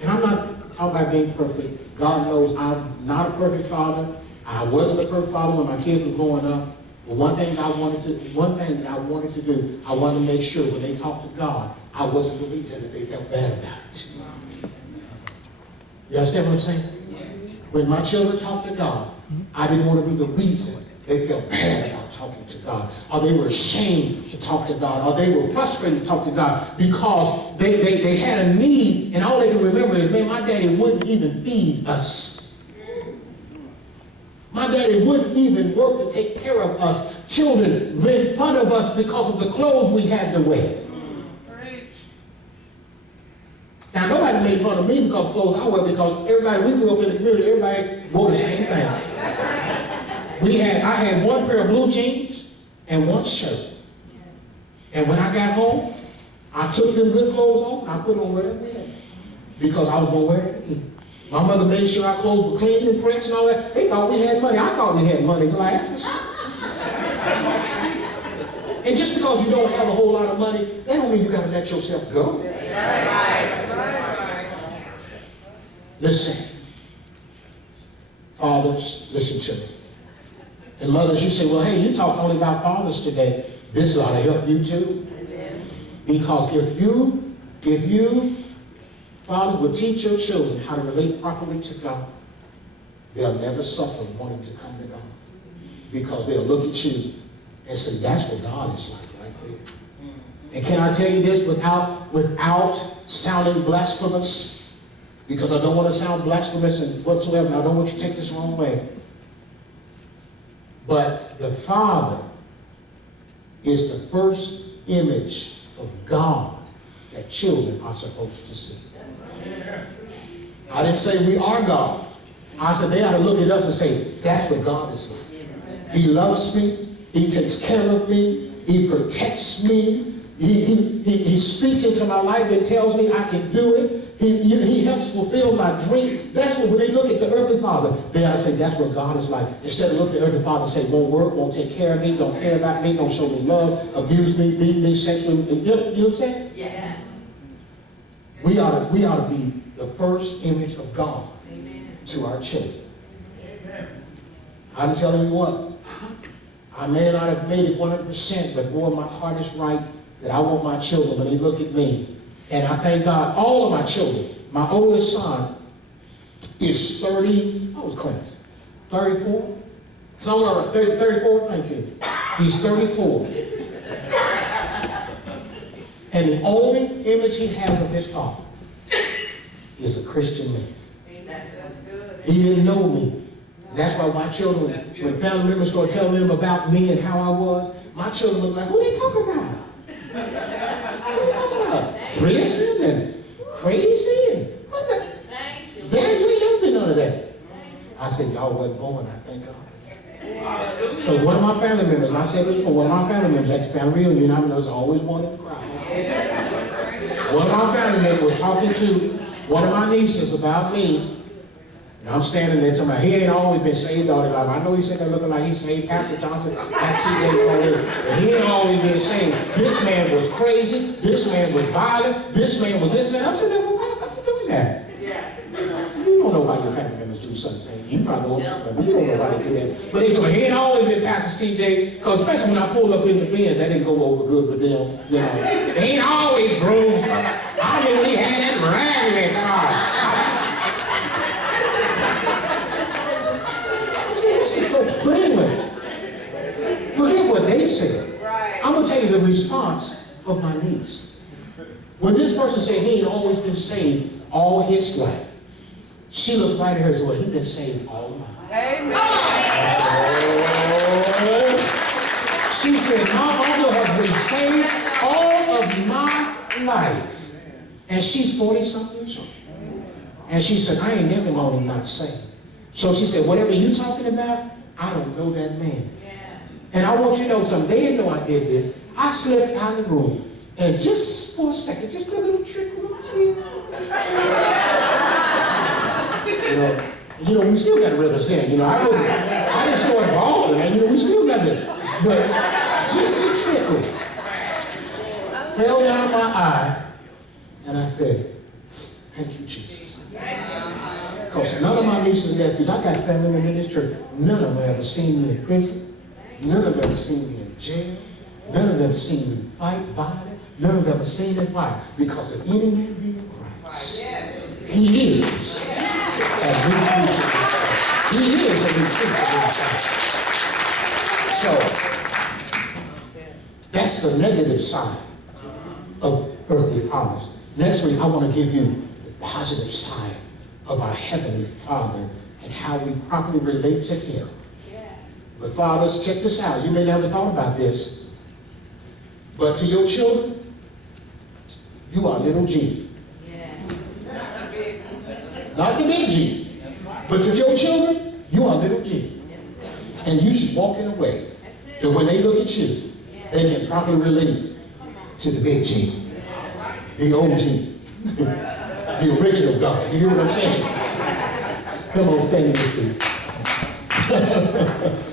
And I'm not talking about being perfect. God knows I'm not a perfect father. I wasn't a perfect father when my kids were growing up. But one thing that I wanted to do, I wanted to make sure when they talked to God, I wasn't the reason that they felt bad about it. You understand what I'm saying? When my children talked to God, I didn't want to be the reason they felt bad about talking to God, or they were ashamed to talk to God, or they were frustrated to talk to God because they had a need, and all they can remember is, man, my daddy wouldn't even feed us. My daddy wouldn't even work to take care of us. Children made fun of us because of the clothes we had to wear. Now, nobody made fun of me because of clothes I wear, because everybody, we grew up in the community, everybody wore the same thing. I had one pair of blue jeans and one shirt. And when I got home, I took them good clothes off and I put on whatever we had, because I was going to wear it again. My mother made sure our clothes were clean and pressed and all that. They thought we had money. I thought we had money until I asked myself. And just because you don't have a whole lot of money, that don't mean you got to let yourself go. Listen. Fathers, listen to me. And mothers, you say, well, hey, you talk only about fathers today. This ought to help you too. Because if you, fathers, will teach your children how to relate properly to God, they'll never suffer wanting to come to God. Because they'll look at you and say, that's what God is like right there. And can I tell you this without sounding blasphemous? Because I don't want to sound blasphemous and whatsoever, and I don't want you to take this the wrong way. But the Father is the first image of God that children are supposed to see. I didn't say we are God. I said they ought to look at us and say, that's what God is like. He loves me. He takes care of me. He protects me. He speaks into my life and tells me I can do it. He helps fulfill my dream. That's what, when they look at the earthly father, they ought to say, that's what God is like. Instead of looking at the earthly father and say, won't work, won't take care of me, don't care about me, don't show me love, abuse me, beat me, sexually. You know what I'm saying? Yeah. We ought to be the first image of God. Amen. To our children. Amen. I'm telling you what, I may not have made it 100%, but boy, my heart is right that I want my children, when they look at me, and I thank God, all of my children, my oldest son is 30, what was class? 34? Someone around 34? Thank you. He's 34. And the only image he has of his father is a Christian man. That's good. He didn't know me. That's why my children, when family members start telling them about me and how I was, my children look like, what are they talking about? What are you talking about? Prison and crazy and what the? Dad, you ain't never been none of that. I said, y'all wasn't born, I thank God. So one of my family members, and I said this before, one of my family members at the family reunion, I was always wanted to cry. One of my family members was talking to one of my nieces about me. And I'm standing there talking about, he ain't always been saved all his life. I know he said that looking like he saved Pastor Johnson. That's CJ. He ain't always been saved. This man was crazy. This man was violent. This man was this and that. I'm saying, well, why are you doing that? You don't know why your family members do certain things. You probably don't, but you don't know why they do that. But they told me, he ain't always been Pastor CJ, because especially when I pulled up in the Benz, that didn't go over good with them. You know, they ain't always drove. I mean, when he had that raggedy car. But anyway, forget what they said. Right. I'm going to tell you the response of my niece. When this person said he ain't always been saved all his life, she looked right at her and said, well, he's been saved all of mine. Amen. She said, my uncle has been saved all of my life. And she's 40-something years old. And she said, I ain't never known him not saved. So she said, whatever you talking about, I don't know that man. Yes. And I want you to know something. They didn't know I did this. I slipped out of the room. And just for a second, just a little trickle of tears. You know, we still got to represent. You know, I didn't start bawling. And, you know, we still got to. But just a trickle fell down my eye. And I said, thank you, Jesus. Because none of my nieces and nephews, I got family members in this church, none of them ever seen me in prison. None of them ever seen me in jail. None of them seen me fight violent. None of them ever seen me fight. Because if any man be in Christ, he is a new creature in Christ. He is a new creature in Christ. So, that's the negative side of earthly fathers. Next week, I want to give you the positive side of our Heavenly Father and how we properly relate to Him. But fathers, check this out. You may never thought about this. But to your children, you are little G. Not the big G. But to your children, you are little G. And you should walk in a way that when they look at you, they can properly relate to the big G, the OG, the original God. You hear what I'm saying? Come on, stand in your feet.